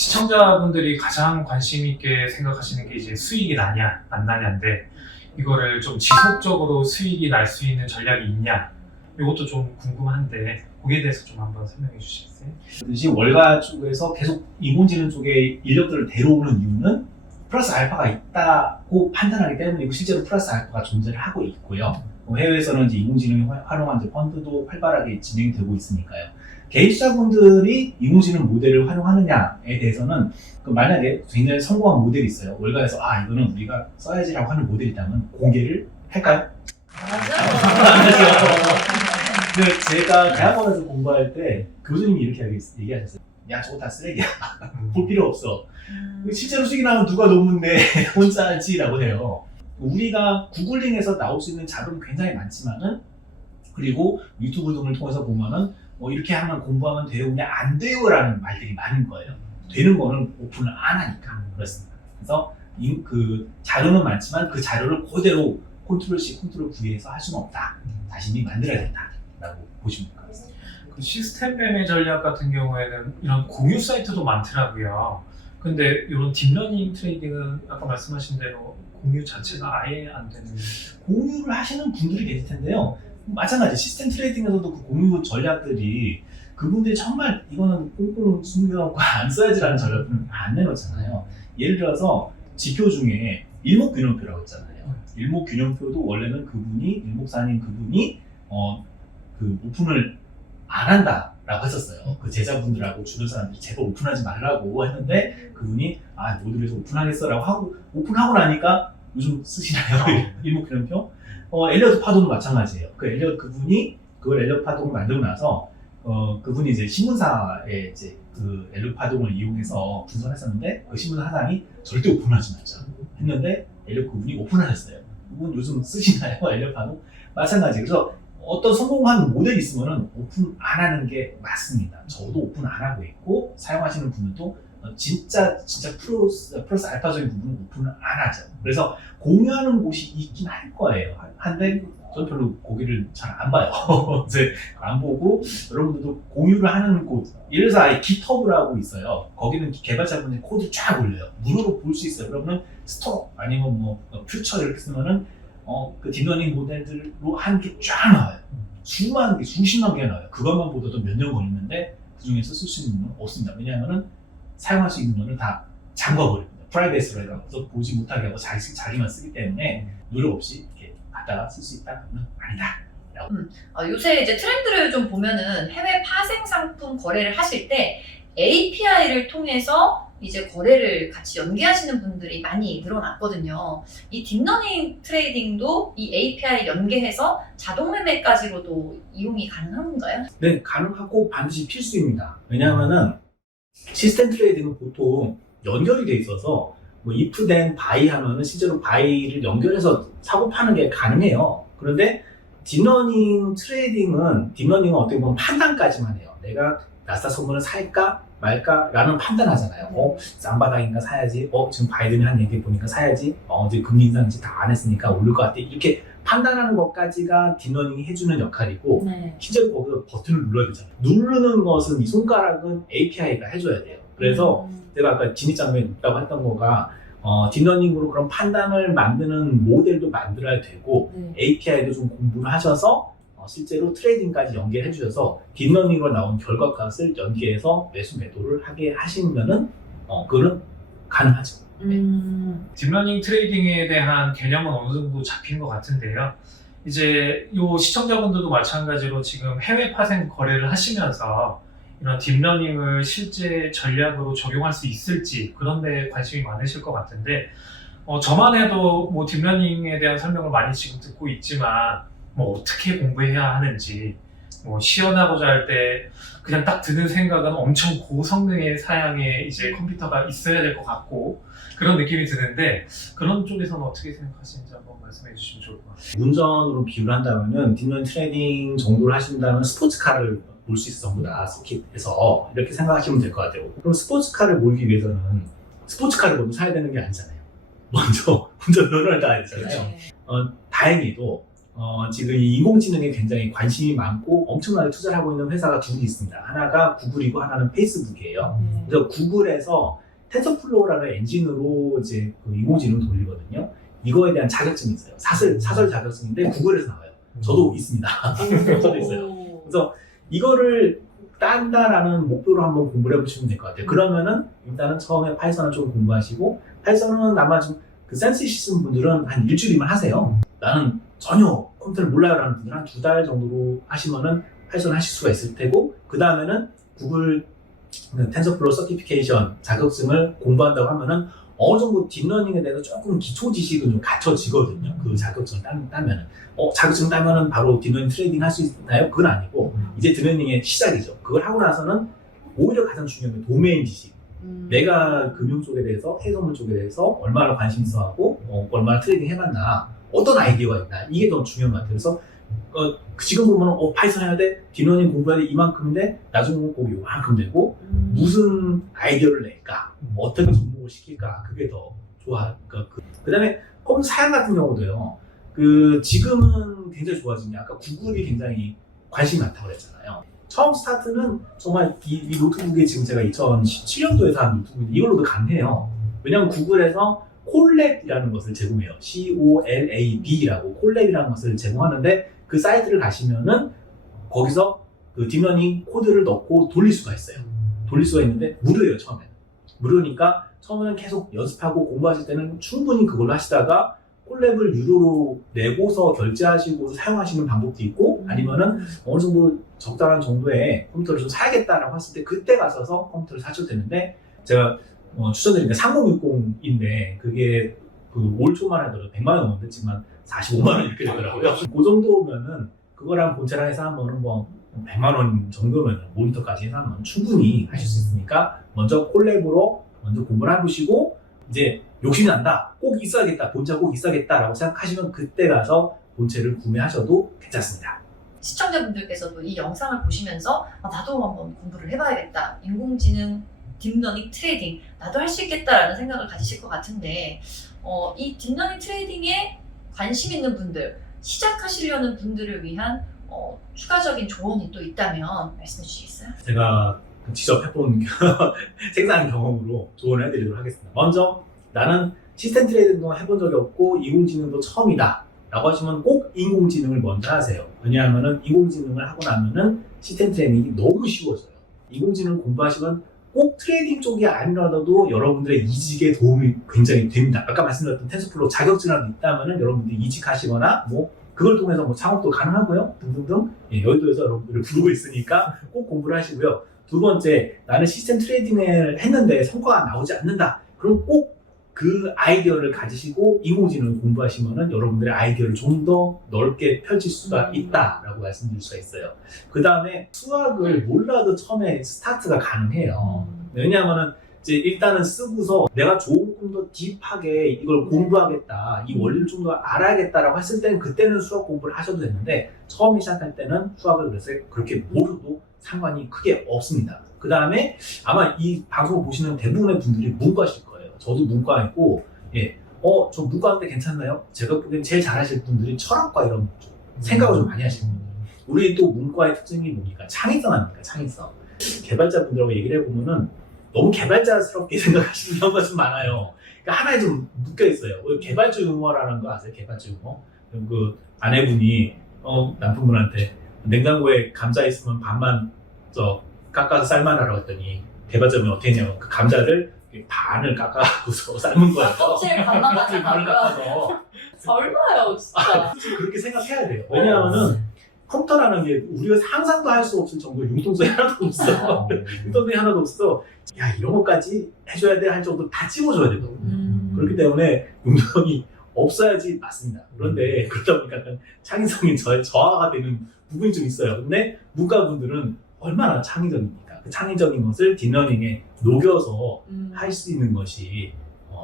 시청자분들이 가장 관심 있게 생각하시는 게 이제 수익이 나냐 안 나냐인데, 이거를 좀 지속적으로 수익이 날 수 있는 전략이 있냐, 이것도 좀 궁금한데 거기에 대해서 좀 한번 설명해 주시겠어요? 그듯이 월가 쪽에서 계속 인공지능 쪽에 인력들을 데려오는 이유는 플러스 알파가 있다고 판단하기 때문이고, 실제로 플러스 알파가 존재를 하고 있고요. 해외에서는 이제 인공지능을 활용한 이제 펀드도 활발하게 진행이 되고 있으니까요. 개인 투자분들이 인공지능 모델을 활용하느냐에 대해서는 만약에 굉장히 성공한 모델이 있어요. 월가에서 이거는 우리가 써야지라고 하는 모델이 있다면 공개를 할까요? 근데 제가 대학원에서 공부할 때 교수님이 이렇게 얘기하셨어요. 야, 저거 다 쓰레기야. 볼 필요 없어. 실제로 수익이 나면 누가 논문데 혼자 하지라고 해요. 우리가 구글링에서 나올 수 있는 자료는 굉장히 많지만은, 그리고 유튜브 등을 통해서 보면은 이렇게 하면 공부하면 돼요, 그냥 안 돼요 라는 말들이 많은 거예요. 되는 거는 오픈을 안 하니까 그렇습니다. 그래서 그 자료는 많지만 그 자료를 그대로 컨트롤 C, 컨트롤 V에서 할 수는 없다. 자신이 만들어야 된다라고 보시면 됩니다. 그 시스템 매매 전략 같은 경우에는 이런 공유 사이트도 많더라고요. 근데 이런 딥러닝 트레이딩은 아까 말씀하신 대로 공유 자체가 아예 안 되는. 공유를 하시는 분들이 계실 텐데요. 마찬가지 시스템 트레이딩에서도 그 공유 전략들이 그분들이 정말 이거는 꽁꽁 숨겨놓고 안 써야지라는 전략들은 안 내놓잖아요. 예를 들어서 지표 중에 일목균형표라고 있잖아요. 일목균형표도 원래는 일목사님 그분이 그 오픈을 안 한다라고 했었어요. 그 제자분들하고 주변 사람들이 제발 오픈하지 말라고 했는데, 그분이 모듈에서 오픈하겠어라고 하고 오픈하고 나니까 요즘 쓰시나요? 일목균형표? 엘리어트 파동도 마찬가지예요. 그 엘리어트 그분이 그걸 엘리어트 파동을 만들고 나서 그분이 이제 신문사에 이제 그 엘리어트 파동을 이용해서 분석을 했었는데, 그 신문사 사장이 절대 오픈하지 말자 했는데 엘리어트 그분이 오픈하셨어요. 그분 요즘 쓰시나요? 엘리어트 파동? 마찬가지. 그래서 어떤 성공한 모델이 있으면은 오픈 안 하는 게 맞습니다. 저도 오픈 안 하고 있고, 사용하시는 분들도 진짜 플러스 알파적인 부분은 오픈을 안 하죠. 그래서 공유하는 곳이 있긴 할 거예요. 한데 저는 별로 거기를 잘 안 봐요. 이제 안 보고, 여러분들도 공유를 하는 곳, 예를 들어서 아예 깃허브라고 있어요. 거기는 개발자분들이 코드 쫙 올려요. 무료로 볼 수 있어요. 그러면 스톡 아니면 뭐 퓨처 이렇게 쓰면은 그 딥러닝 모델들로 한 게 쫙 나와요. 수만 개, 수십만 개 나와요. 그것만 보더라도 몇 년 걸리는데 그 중에서 쓸 수 있는 건 없습니다. 왜냐하면은 사용할 수 있는 거는 다 잠궈버립니다. 프라이빗으로 해서 보지 못하게 하고 자기만 쓰기 때문에 노력 없이 이렇게 갖다가 쓸 수 있다? 그러면 아니다. 요새 이제 트렌드를 좀 보면은 해외 파생 상품 거래를 하실 때 API를 통해서 이제 거래를 같이 연계하시는 분들이 많이 늘어났거든요. 이 딥러닝 트레이딩도 이 API 연계해서 자동 매매까지로도 이용이 가능한 건가요? 네, 가능하고 반드시 필수입니다. 왜냐하면은 시스템 트레이딩은 보통 연결이 돼 있어서 뭐 if then buy 하면은 실제로 buy를 연결해서 사고 파는 게 가능해요. 그런데 딥러닝 딥러닝은 어떻게 보면 판단까지만 해요. 내가 나스닥 선물을 살까 말까라는 판단하잖아요. 싼 바닥인가 사야지. 지금 바이든이 한 얘기 보니까 사야지. 이제 금리 인상 이제 다 안 했으니까 오를 것 같아. 이렇게 판단하는 것까지가 딥러닝이 해주는 역할이고, 네. 실제로 거기서 버튼을 눌러야 되잖아요. 누르는 것은 이 손가락은 API가 해줘야 돼요. 그래서 제가 아까 진입장면에 있다고 했던 거가 딥러닝으로 그런 판단을 만드는 모델도 만들어야 되고, API도 좀 공부를 하셔서 실제로 트레이딩까지 연계해 주셔서 딥러닝으로 나온 결과값을 연계해서 매수 매도를 하게 하시면은 그거는 가능하죠. 딥러닝 트레이딩에 대한 개념은 어느 정도 잡힌 것 같은데요. 이제 요 시청자분들도 마찬가지로 지금 해외 파생 거래를 하시면서 이런 딥러닝을 실제 전략으로 적용할 수 있을지, 그런 데 관심이 많으실 것 같은데, 저만 해도 뭐 딥러닝에 대한 설명을 많이 지금 듣고 있지만, 뭐 어떻게 공부해야 하는지, 뭐 시연하고자 할 때 그냥 딱 드는 생각은 엄청 고성능의 사양의 이제 컴퓨터가 있어야 될 것 같고, 그런 느낌이 드는데, 그런 쪽에서는 어떻게 생각하시는지 한번 말씀해 주시면 좋을 것 같아요. 운전으로 비유를 한다면은 딥러닝 트레이딩 정도를 하신다면 스포츠카를 볼 수 있어 전부 다 서킷에서 이렇게 생각하시면 될 것 같아요. 그럼 스포츠카를 몰기 위해서는 스포츠카를 먼저 사야 되는 게 아니잖아요. 먼저 운전면허를 따야 되잖아요. 다행히도 지금 이 인공지능에 굉장히 관심이 많고 엄청나게 투자를 하고 있는 회사가 둘이 있습니다. 하나가 구글이고 하나는 페이스북이에요. 그래서 구글에서 텐서플로우라는 엔진으로 이제 그 인공지능을 돌리거든요. 이거에 대한 자격증이 있어요. 사설 자격증인데 구글에서 나와요. 저도 있습니다. 저도 있어요. 그래서 이거를 딴다라는 목표로 한번 공부를 해보시면 될 것 같아요. 그러면은 일단은 처음에 파이썬을 좀 공부하시고, 파이썬은 아마 좀 그 센스 있으신 분들은 한 일주일이면 하세요. 나는 전혀 컴퓨터를 몰라요라는 분들은 한 2달 정도로 하시면은 파이썬을 하실 수가 있을 테고, 그 다음에는 구글 텐서플로우 서티피케이션 자격증을 공부한다고 하면은 어느 정도 딥러닝에 대해서 조금 기초 지식은 좀 갖춰지거든요. 그 자격증을 따면은. 자격증 따면은 바로 딥러닝 트레이딩 할 수 있나요? 그건 아니고, 이제 딥러닝의 시작이죠. 그걸 하고 나서는 오히려 가장 중요한 게 도메인 지식. 내가 금융 쪽에 대해서, 해외선물 쪽에 대해서 얼마나 관심 있어 하고, 얼마나 트레이딩 해봤나, 어떤 아이디어가 있나, 이게 더 중요한 것 같아요. 그래서, 지금 보면, 파이썬 해야 돼? 딥러닝 공부해야 돼? 이만큼인데, 나중에 꼭 요만큼 되고, 무슨 아이디어를 낼까? 어떻게 접목을 시킬까? 그게 더 좋아. 그 다음에, 컴퓨터 사양 같은 경우도요, 지금은 굉장히 좋아지는 게, 아까 구글이 굉장히 관심이 많다고 그랬잖아요. 처음 스타트는 정말 이 노트북이 지금 제가 2017년도에 산 노트북인데 이걸로도 가능해요. 왜냐면 구글에서 콜랩이라는 것을 제공해요. COLAB라고 콜랩이라는 것을 제공하는데 그 사이트를 가시면은 거기서 그 딥러닝 코드를 넣고 돌릴 수가 있어요. 돌릴 수가 있는데 무료예요, 처음에는. 무료니까 처음에는 계속 연습하고 공부하실 때는 충분히 그걸로 하시다가 콜랩을 유료로 내고서 결제하시고 사용하시는 방법도 있고, 아니면은 어느 정도 적당한 정도의 컴퓨터를 좀 사야겠다라고 했을 때 그때 가서서 컴퓨터를 사셔도 되는데, 제가 추천드리는 게 3060인데 그게 올 초만 하더라도 100만 원 넘는데 지금 45만 원 이렇게 되더라고요. 그 정도면은 그거랑 본체랑 해서 하면은 뭐 100만 원 정도면 모니터까지 해서 하면 충분히 하실 수 있으니까 먼저 콜랩으로 먼저 공부를 해보시고, 이제 욕심이 난다, 꼭 있어야겠다, 본체가 꼭 있어야겠다라고 생각하시면 그때 가서 본체를 구매하셔도 괜찮습니다. 시청자분들께서도 이 영상을 보시면서 나도 한번 공부를 해봐야겠다, 인공지능, 딥러닝 트레이딩 나도 할 수 있겠다라는 생각을 가지실 것 같은데, 이 딥러닝 트레이딩에 관심 있는 분들, 시작하시려는 분들을 위한 추가적인 조언이 또 있다면 말씀해 주시겠어요? 제가 직접 해본 생산 경험으로 조언을 해드리도록 하겠습니다. 먼저, 나는 시스템 트레이딩도 해본 적이 없고 인공지능도 처음이다 라고 하시면 꼭 인공지능을 먼저 하세요. 왜냐하면 인공지능을 하고 나면은 시스템 트레이딩이 너무 쉬워져요. 인공지능을 공부하시면 꼭 트레이딩 쪽이 아니라도 여러분들의 이직에 도움이 굉장히 됩니다. 아까 말씀드렸던 텐서플로우 자격증이라도 있다면은 여러분들이 이직하시거나 그걸 통해서 창업도 가능하고요, 등등등. 여의도에서 여러분들을 부르고 있으니까 꼭 공부를 하시고요. 두 번째, 나는 시스템 트레이딩을 했는데 성과가 나오지 않는다. 그럼 꼭 그 아이디어를 가지시고 인공지능을 공부하시면은 여러분들의 아이디어를 좀 더 넓게 펼칠 수가 있다라고 말씀드릴 수가 있어요. 그 다음에 수학을 몰라도 처음에 스타트가 가능해요. 왜냐하면은 이제 일단은 쓰고서 내가 조금 더 딥하게 이걸 공부하겠다, 이 원리를 좀 더 알아야겠다라고 했을 때는 그때는 수학 공부를 하셔도 되는데, 처음 시작할 때는 수학을 그래서 그렇게 모르도 상관이 크게 없습니다. 그 다음에 아마 이 방송을 보시는 대부분의 분들이 문과실 거예요. 저도 문과이고, 저 문과인데 괜찮나요? 제가 보기엔 제일 잘하실 분들이 철학과 이런 쪽 생각을 좀 많이 하시는 분들. 우리 또 문과의 특징이 뭡니까? 창의성 아닙니까? 창의성. 개발자분들하고 얘기를 해보면은 너무 개발자스럽게 생각하시는 경우가 좀 많아요. 그러니까 하나에 좀 묶여있어요. 개발자 유머라는 거 아세요? 개발자 유머? 그 아내분이 남편분한테 냉장고에 감자 있으면 반만 깎아서 삶아라라고 했더니 개발자분이 어떻게 했냐면 그 감자를 반을 깎아서 삶은 거예요. 껍질 반만 껍질 반을 깎아서. 얼마요 진짜. 그렇게 생각해야 돼요. 왜냐하면은 컴퓨터라는 게 우리가 상상도 할 수 없을 정도로 융통성이 하나도 없어. 융통성이 하나도 없어. 야, 이런 것까지 해줘야 돼 할 정도 다 찝어줘야 되거든요. 그렇기 때문에 융통성이 없어야지 맞습니다. 그런데 그러다 보니까 약간 창의성이 저하가 되는 부분이 좀 있어요. 근데 문과분들은 얼마나 창의적입니까? 그 창의적인 것을 딥러닝에 녹여서 할 수 있는 것이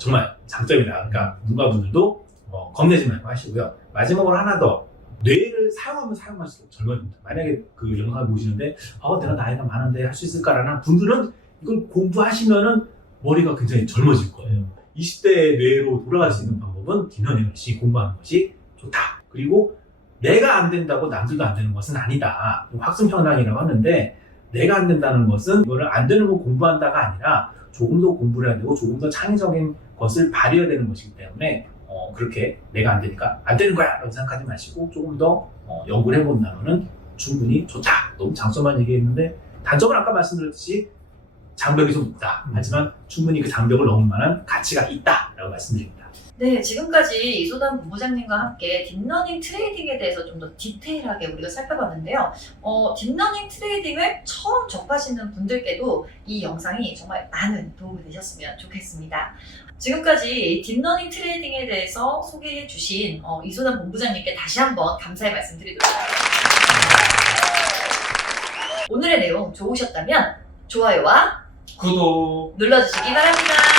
정말 장점이다. 그러니까 문과분들도 겁내지 말고 하시고요. 마지막으로 하나 더. 뇌를 사용하면 사용할수록 젊어집니다. 만약에 그 영상을 보시는데 내가 나이가 많은데 할 수 있을까라는 분들은 이걸 공부하시면은 머리가 굉장히 젊어질 거예요. 20대 뇌로 돌아갈 수 있는 방법은 딥러닝을 공부하는 것이 좋다. 그리고 내가 안 된다고 남들도 안 되는 것은 아니다. 확증 현황이라고 하는데 내가 안 된다는 것은 이거를 안 되는 거 공부한다가 아니라 조금 더 공부를 해야 되고 조금 더 창의적인 것을 발휘해야 되는 것이기 때문에 그렇게 내가 안 되니까 안 되는 거야 라고 생각하지 마시고 조금 더 연구를 해본다면 충분히 좋다. 너무 장점만 얘기했는데 단점은 아까 말씀드렸듯이 장벽이 좀 높다. 하지만 충분히 그 장벽을 넘을 만한 가치가 있다 라고 말씀드립니다. 네, 지금까지 이소담 본부장님과 함께 딥러닝 트레이딩에 대해서 좀 더 디테일하게 우리가 살펴봤는데요. 딥러닝 트레이딩을 처음 접하시는 분들께도 이 영상이 정말 많은 도움이 되셨으면 좋겠습니다. 지금까지 딥러닝 트레이딩에 대해서 소개해 주신 이소담 본부장님께 다시 한번 감사의 말씀 드리도록 하겠습니다. 오늘의 내용 좋으셨다면 좋아요와 구독 눌러주시기 바랍니다.